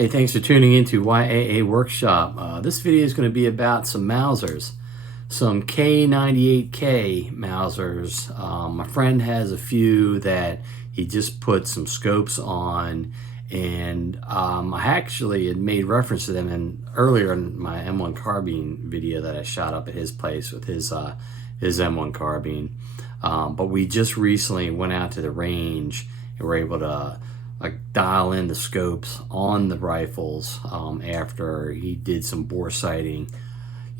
Hey, thanks for tuning into YAAWorkshop. This video is going to be about some Mausers, some K98k Mausers. My friend has a few that he just put some scopes on, and I actually had made reference to them earlier in my M1 carbine video that I shot up at his place with his M1 carbine. But we just recently went out to the range and were able to dial in the scopes on the rifles after he did some bore sighting,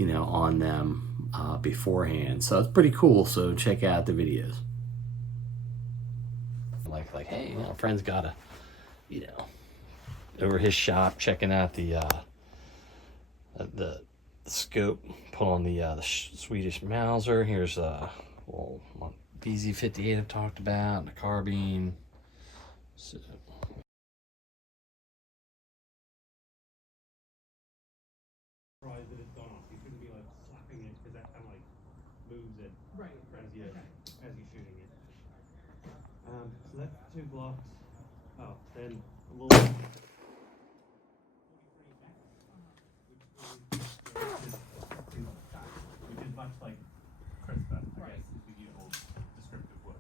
on them beforehand. So it's pretty cool. So check out the videos. Like, hey, a friend's got a, over his shop checking out the scope, put on the Swedish Mauser. Here's well, my BZ58 I've talked about, and the carbine. So, surprised that it's gone off. You shouldn't be like slapping it because that kind of like moves it right as you're shooting it. So that's 2 blocks. Oh, then a little. Which is much like crisper, I guess, is the beautiful descriptive word.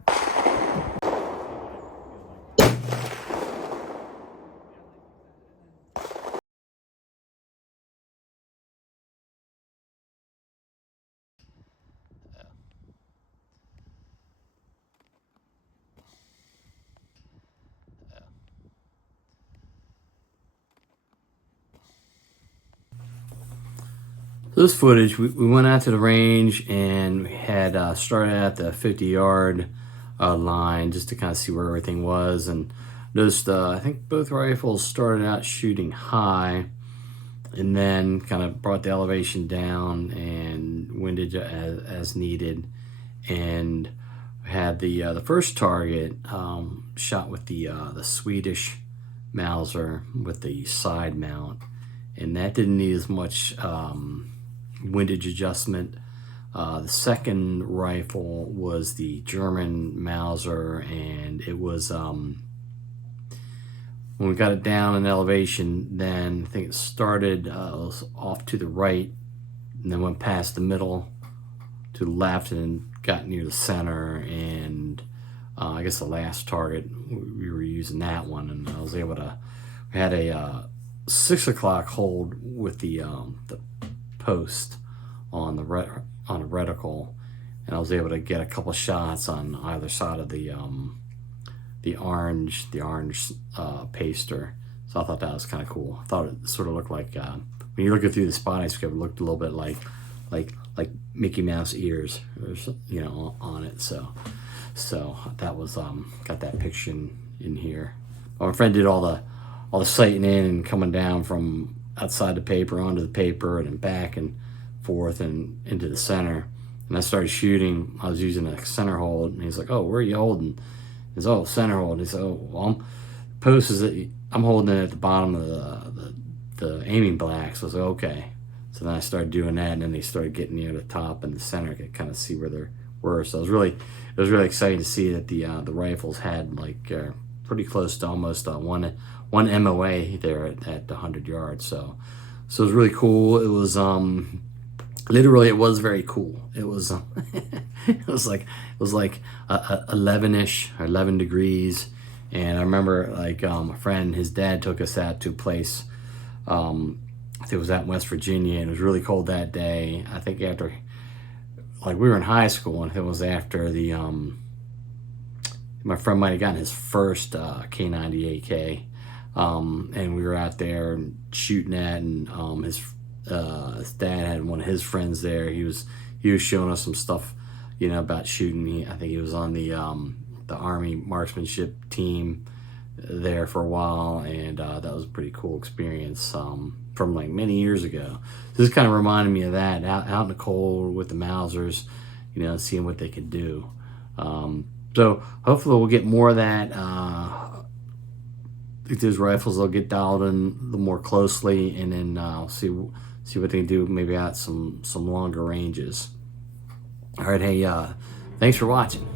this footage, we went out to the range and we had started at the 50-yard line just to kind of see where everything was, and noticed I think both rifles started out shooting high and then kind of brought the elevation down and windage as needed, and had the first target shot with the Swedish Mauser with the side mount, and that didn't need as much windage adjustment. The second rifle was the German Mauser, and it was when we got it down in elevation, then I think it started it was off to the right and then went past the middle to the left and got near the center, and I guess the last target we were using that one, and I was able to, we had a 6 o'clock hold with the post on the reticle, and I was able to get a couple shots on either side of the orange paster. So I thought that was kind of cool. I thought it sort of looked like when you're looking through the spotting scope, it looked a little bit like Mickey Mouse ears, or, on it. So that was got that picture in here. My friend did all the sighting in and coming down from outside the paper onto the paper and then back and forth and into the center. And I started shooting. I was using a center hold, and he's like, "Oh, where are you holding?" He's, "Oh, center hold." And he said, "Oh, well, post is that I'm holding it at the bottom of the aiming black." So I was like, "Okay." So then I started doing that, and then they started getting near the top and the center to kind of see where they were. So it was really exciting to see that the rifles had like pretty close to almost one MOA there at the 100 yards. So it was really cool. It was literally, it was very cool. It was it was like 11-ish or 11 degrees, and I remember like a friend, his dad took us out to a place. I think it was out in West Virginia, and it was really cold that day. I think after, like, we were in high school, and it was after the my friend might have gotten his first K98k, and we were out there and shooting at, and his dad had one of his friends there. He was showing us some stuff, about shooting. I think he was on the Army marksmanship team there for a while, and that was a pretty cool experience from like many years ago. So this kind of reminded me of that, out in the cold with the Mausers, seeing what they could do. So hopefully we'll get more of that. Those rifles, they'll get dialed in a little more closely, and then see what they can do, maybe at some longer ranges. All right, hey, thanks for watching.